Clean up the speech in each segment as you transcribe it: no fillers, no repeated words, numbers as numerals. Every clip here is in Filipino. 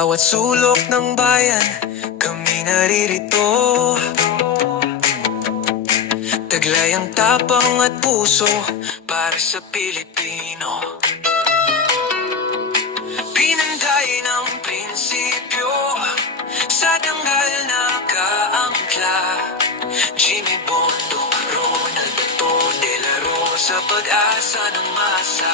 bawat sulok ng bayan, kami naririto. Taglay ang tapang at puso para sa Pilipino. Pinanday ng prinsipyo, sa danggal nakaangkla. Jimmy Bondo, Ronald Bato de la Rosa, pag-asa ng masa.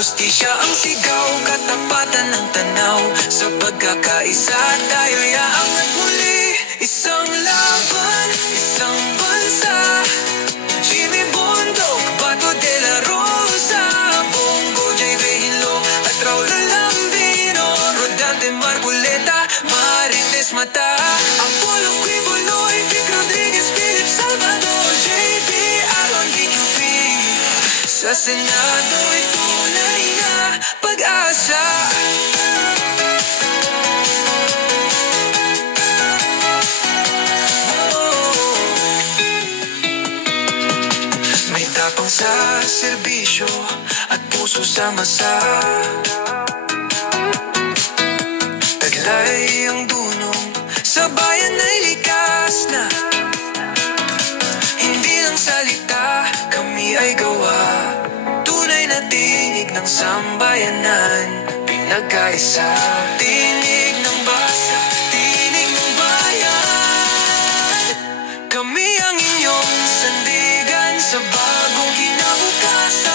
Hustisya ang sigaw, katapatan ng tanaw. Sa pagkakaisa tayo yaangat muli. Isang laban, isang bansa. Jimmy Bondo, Bato de la Rosa, Bongo, J. Vehilo at Raul Lambino, Rodante Marcoleta, Marites Mata, Apollo Quiboloy, Vic Rodriguez, Philip Salvador, J.B. Aaron DQP. Sa Senado tunay na pag-asa. May tapang sa serbisyo at puso sa masa. Taglay ang dunong sa bayan ay likas na. Hindi lang salita, kami ay gawa. Tunay na tinig ng sambayanan, pinagkaisa. Tinig ng basa, tinig ng bayan. Kami ang inyong sandigan sa bagong kinabukasan.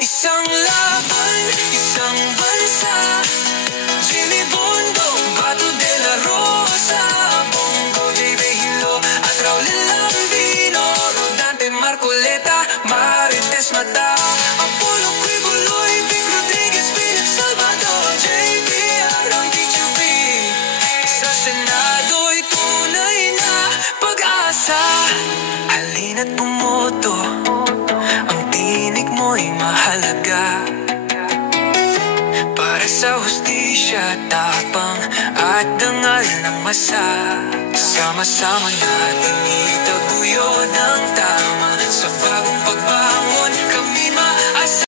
Isang laban, isang bansa. Jimmy Bondo, Bato de la Rosa, Bongo, J. Vehilo at Raul Lambino, Rodante Marcoleta, Marites Mata, Apollo Quiboloy, Vic Rodriguez, Philip Salvador, J.B. Aaron DQP. Sa Senado'y tunay na pag-asa. Halina't bumoto, ang tinig mo'y mahalaga. Para sa hustisya, tapang at dangal ng masa. Sama-sama natin itaguyo ng tama sa bagong pagbabago.